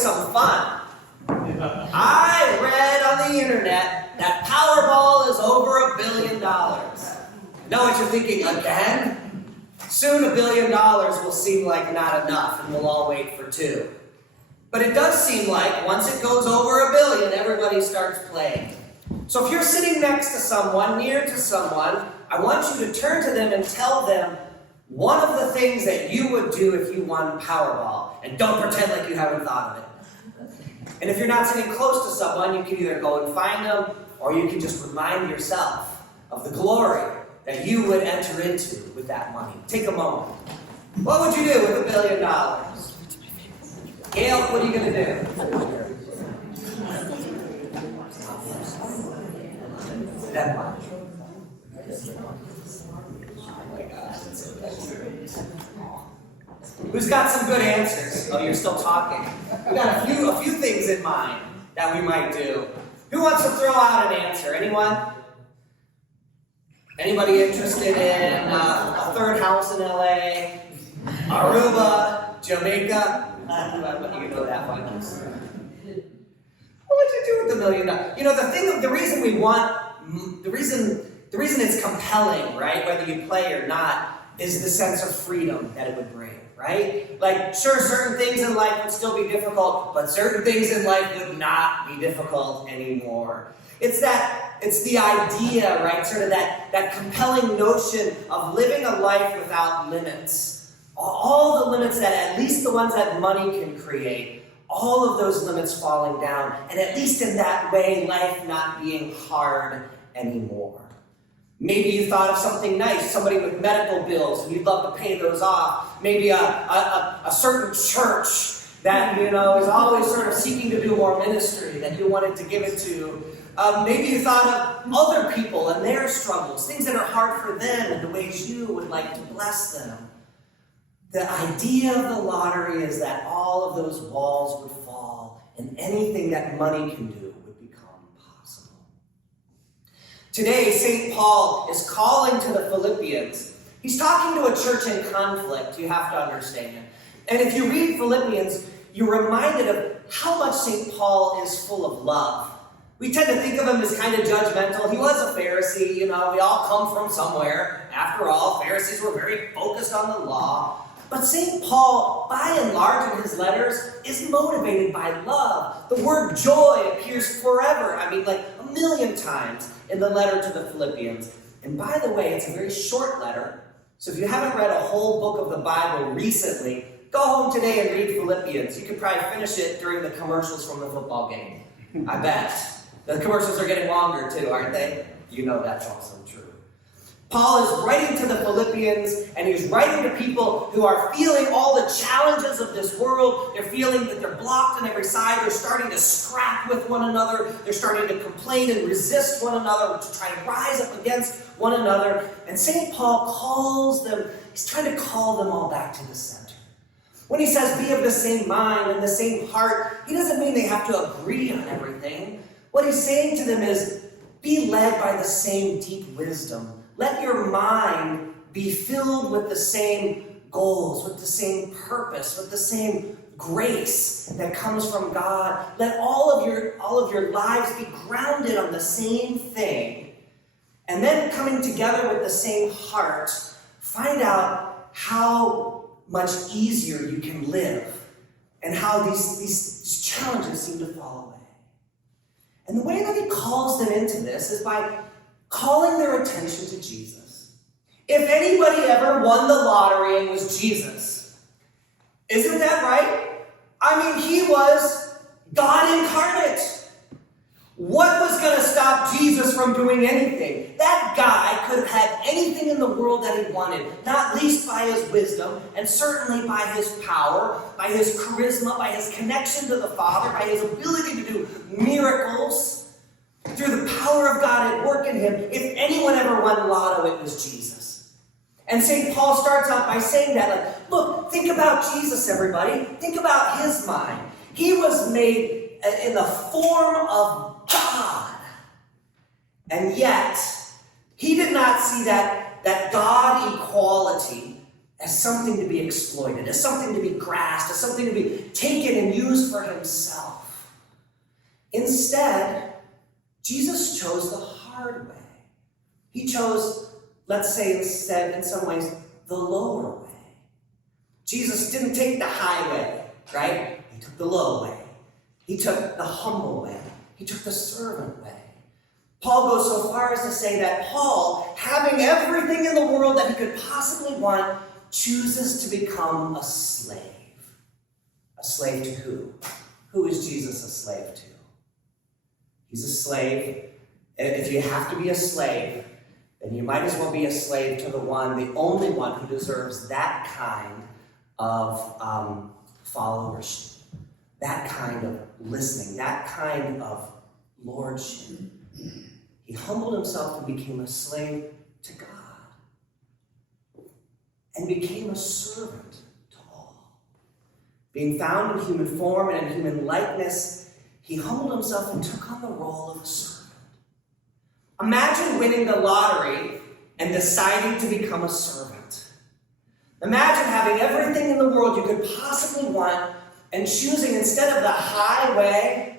some fun. I read on the internet that Powerball is over $1 billion. Know what you're thinking, again? Soon $1 billion will seem like not enough, and we'll all wait for 2. But it does seem like once it goes over $1 billion, everybody starts playing. So if you're sitting next to someone, near to someone, I want you to turn to them and tell them one of the things that you would do if you won Powerball. And don't pretend like you haven't thought of it. And if you're not sitting close to someone, you can either go and find them, or you can just remind yourself of the glory that you would enter into with that money. Take a moment. What would you do with $1 billion? Gail, what are you going to do? That much. Oh my gosh. Who's got some good answers? Oh, you're still talking. We got a few things in mind that we might do. Who wants to throw out an answer? Anyone? Anybody interested in a third house in LA? Aruba? Jamaica? You know that one. What would you do with $1 million? You know, the reason it's compelling, right? Whether you play or not, is the sense of freedom that it would bring, right? Like, sure, certain things in life would still be difficult, but certain things in life would not be difficult anymore. It's the idea, right? Sort of that compelling notion of living a life without limits. All the limits that, at least the ones that money can create, all of those limits falling down, and at least in that way, life not being hard anymore. Maybe you thought of something nice, somebody with medical bills, and you'd love to pay those off. Maybe a certain church that, is always sort of seeking to do more ministry that you wanted to give it to. Maybe you thought of other people and their struggles, things that are hard for them and the ways you would like to bless them. The idea of the lottery is that all of those walls would fall and anything that money can do would become possible. Today, St. Paul is calling to the Philippians. He's talking to a church in conflict, you have to understand. And if you read Philippians, you're reminded of how much St. Paul is full of love. We tend to think of him as kind of judgmental. He was a Pharisee, we all come from somewhere. After all, Pharisees were very focused on the law. But St. Paul, by and large in his letters, is motivated by love. The word joy appears forever, like 1,000,000 times in the letter to the Philippians. And by the way, it's a very short letter. So if you haven't read a whole book of the Bible recently, go home today and read Philippians. You could probably finish it during the commercials from the football game. I bet. The commercials are getting longer too, aren't they? You know that's also true. Paul is writing to the Philippians, and he's writing to people who are feeling all the challenges of this world. They're feeling that they're blocked on every side. They're starting to scrap with one another. They're starting to complain and resist one another, to try to rise up against one another. And St. Paul calls them, he's trying to call them all back to the center. When he says be of the same mind and the same heart, he doesn't mean they have to agree on everything. What he's saying to them is be led by the same deep wisdom. Let your mind be filled with the same goals, with the same purpose, with the same grace that comes from God. Let all of your lives be grounded on the same thing. And then coming together with the same heart, find out how much easier you can live and how these challenges seem to fall away. And the way that he calls them into this is by calling their attention to Jesus. If anybody ever won the lottery, it was Jesus. Isn't that right? He was God incarnate. What was going to stop Jesus from doing anything? That guy could have had anything in the world that he wanted, not least by his wisdom, and certainly by his power, by his charisma, by his connection to the Father, by his ability to do miracles. Through the power of God at work in him, if anyone ever won lotto, it was Jesus. And St. Paul starts out by saying that, look, think about Jesus, everybody. Think about his mind. He was made in the form of God. And yet, he did not see that God equality as something to be exploited, as something to be grasped, as something to be taken and used for himself. Instead, Jesus chose the hard way. He chose, let's say instead, in some ways, the lower way. Jesus didn't take the highway, right? He took the low way. He took the humble way. He took the servant way. Paul goes so far as to say that Paul, having everything in the world that he could possibly want, chooses to become a slave. A slave to who? Who is Jesus a slave to? He's a slave. If you have to be a slave, then you might as well be a slave to the only one who deserves that kind of followership, that kind of listening, that kind of lordship. He humbled himself and became a slave to God, and became a servant to all. Being found in human form and in human likeness, he humbled himself and took on the role of a servant. Imagine winning the lottery and deciding to become a servant. Imagine having everything in the world you could possibly want and choosing, instead of the highway.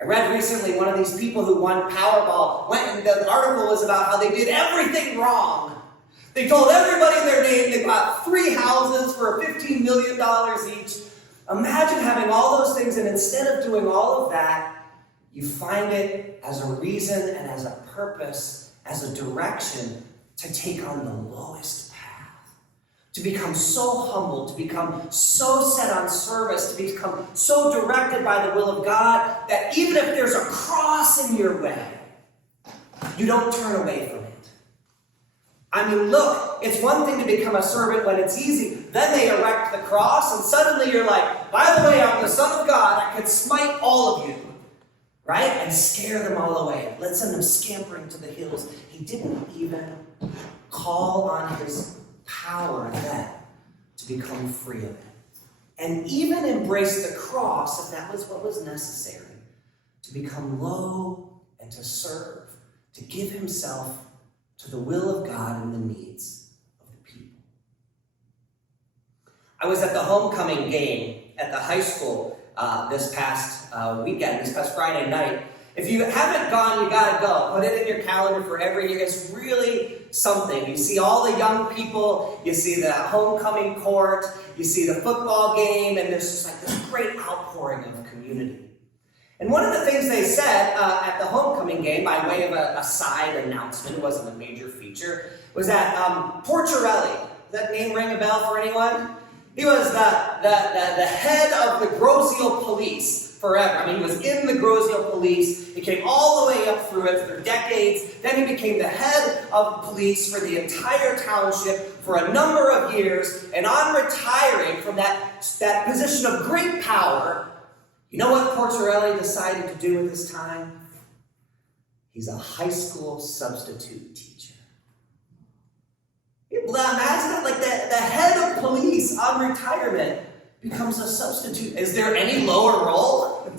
I read recently one of these people who won Powerball the article was about how they did everything wrong. They told everybody their name. They bought 3 houses for $15 million each. Imagine having all those things, and instead of doing all of that, you find it as a reason and as a purpose, as a direction to take on the lowest path, to become so humble, to become so set on service, to become so directed by the will of God that even if there's a cross in your way, you don't turn away from it. I mean, look, it's one thing to become a servant when it's easy. Then they erect the cross, and suddenly you're like, by the way, I'm the Son of God. I could smite all of you, right? And scare them all away. Let's send them scampering to the hills. He didn't even call on his power then to become free of it. And even embrace the cross, if that was what was necessary, to become low and to serve, to give himself to the will of God and the needs of the people. I was at the homecoming game at the high school this past weekend, this past Friday night. If you haven't gone, you gotta go. Put it in your calendar for every year. It's really something. You see all the young people, you see the homecoming court, you see the football game, and there's just like this great outpouring of community. And one of the things they said at the homecoming game, by way of a side announcement, it wasn't a major feature, was that Porcherelli, does that name ring a bell for anyone? He was the head of the Grosio police forever. I mean, he was in the Grosio police. He came all the way up through it for decades. Then he became the head of police for the entire township for a number of years. And on retiring from that position of great power, you know what Porcherelli decided to do with his time? He's a high school substitute teacher. Imagine that, like the head of police on retirement becomes a substitute. Is there any lower role?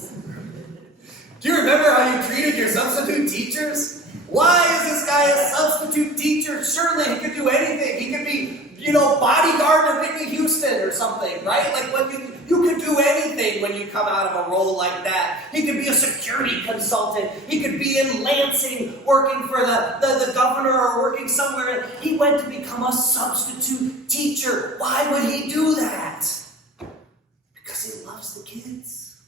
Do you remember how you treated your substitute teachers? Why is this guy a substitute teacher? Surely he could do anything. He could be, bodyguard to Whitney Houston or something, right? Like when you could do anything when you come out of a role like that. He could be a security consultant. He could be in Lansing working for the governor or working somewhere. He went to become a substitute teacher. Why would he do that? Because he loves the kids.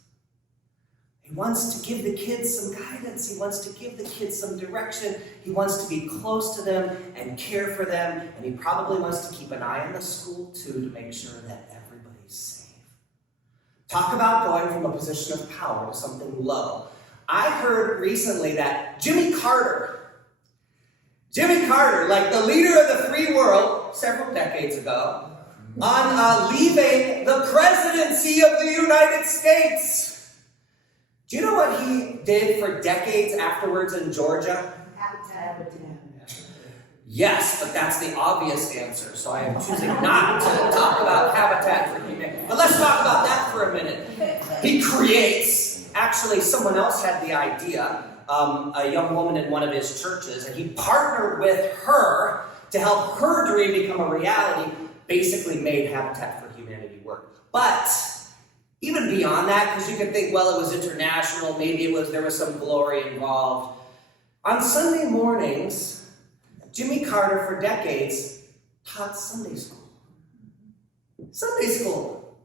He wants to give the kids some guidance. He wants to give the kids some direction. He wants to be close to them and care for them. And he probably wants to keep an eye on the school, too, to make sure that everybody's safe. Talk about going from a position of power to something low. I heard recently that Jimmy Carter, like the leader of the free world several decades ago, on leaving the presidency of the United States. Do you know what he did for decades afterwards in Georgia? Habitat. Yes, but that's the obvious answer, so I am choosing not to talk about Habitat for Humanity. But let's talk about that for a minute. He creates, actually someone else had the idea, a young woman in one of his churches, and he partnered with her to help her dream become a reality. basically made Habitat for Humanity work. But even beyond that, because you can think, well, it was international, maybe there was some glory involved. On Sunday mornings, Jimmy Carter for decades taught Sunday school. Sunday school.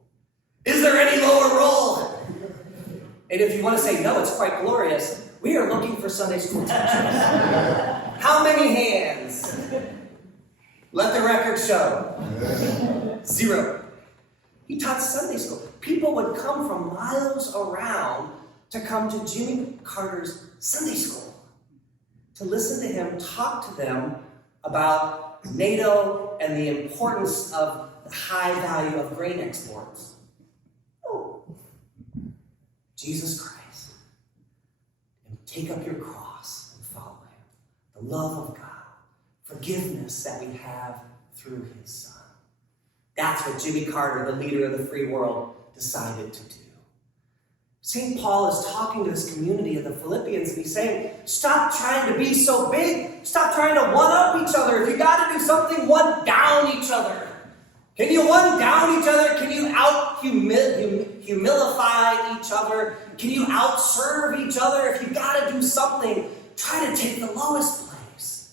Is there any lower role? And if you want to say, no, it's quite glorious, we are looking for Sunday school teachers. How many hands? Let the record show. 0. He taught Sunday school. People would come from miles around to come to Jimmy Carter's Sunday school, to listen to him talk to them about NATO and the importance of the high value of grain exports. Oh, Jesus Christ. And take up your cross and follow him. The love of God. Forgiveness that we have through his Son. That's what Jimmy Carter, the leader of the free world, decided to do. St. Paul is talking to this community of the Philippians, and he's saying, stop trying to be so big. Stop trying to one-up each other. If you got to do something, one-down each other. Can you one-down each other? Can you out-humilify each other? Can you out-serve each other? If you got to do something, try to take the lowest place.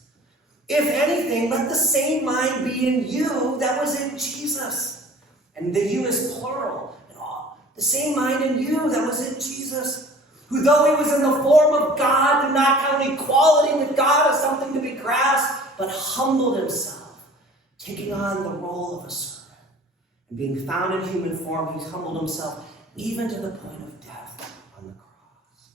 If anything, let the same mind be in you that was in Jesus. And the you is plural. The same mind in you that was in Jesus, who though he was in the form of God, did not count equality with God as something to be grasped, but humbled himself, taking on the role of a servant. And being found in human form, he humbled himself even to the point of death on the cross.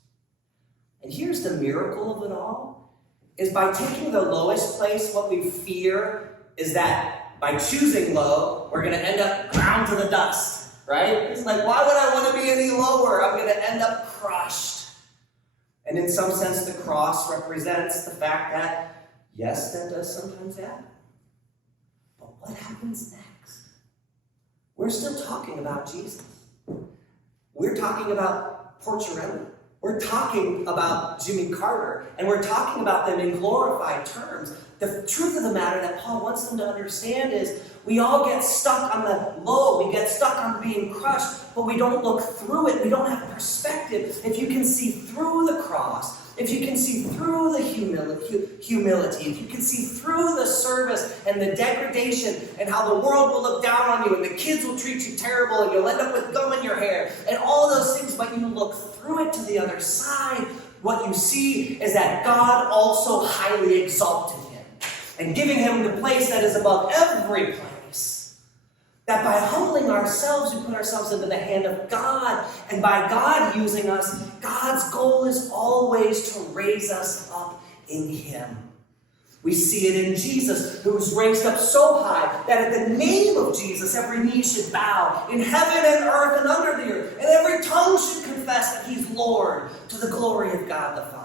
And here's the miracle of it all, is by taking the lowest place, what we fear is that by choosing low, we're going to end up ground to the dust. Right? It's like, why would I want to be any lower? I'm going to end up crushed. And in some sense, the cross represents the fact that, yes, that does sometimes happen. But what happens next? We're still talking about Jesus. We're talking about Porcherelli. We're talking about Jimmy Carter. And we're talking about them in glorified terms. The truth of the matter that Paul wants them to understand is we all get stuck on the low. We get stuck on being crushed, but we don't look through it. We don't have perspective. If you can see through the cross, if you can see through the humility, if you can see through the service and the degradation and how the world will look down on you and the kids will treat you terrible and you'll end up with gum in your hair and all those things, but you look through it to the other side, what you see is that God also highly exalted him and giving him the place that is above every place. That by humbling ourselves, we put ourselves into the hand of God. And by God using us, God's goal is always to raise us up in him. We see it in Jesus, who was raised up so high that at the name of Jesus, every knee should bow in heaven and earth and under the earth. And every tongue should confess that he's Lord to the glory of God the Father.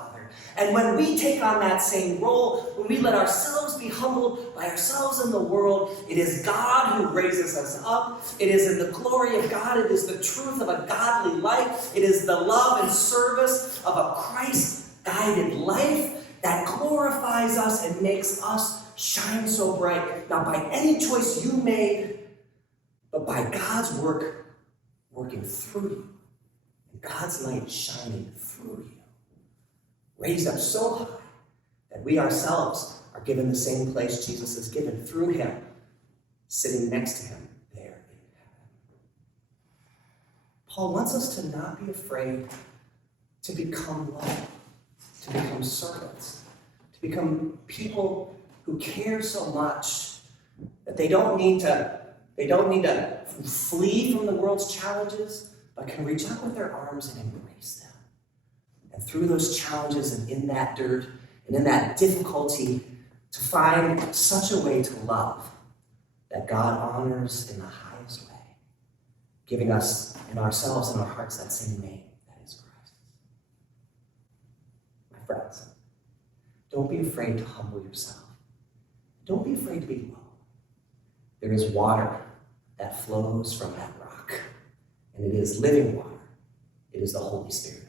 And when we take on that same role, when we let ourselves be humbled by ourselves and the world, it is God who raises us up. It is in the glory of God. It is the truth of a godly life. It is the love and service of a Christ-guided life that glorifies us and makes us shine so bright. Not by any choice you made, but by God's work working through you. And God's light shining through you. Raised up so high that we ourselves are given the same place Jesus is given through him, sitting next to him there in heaven. Paul wants us to not be afraid to become low, to become servants, to become people who care so much that they don't need to flee from the world's challenges, but can reach out with their arms and embrace them. And through those challenges and in that dirt and in that difficulty, to find such a way to love that God honors in the highest way, giving us in ourselves and our hearts that same name that is Christ. My friends, don't be afraid to humble yourself. Don't be afraid to be low. There is water that flows from that rock, and it is living water. It is the Holy Spirit.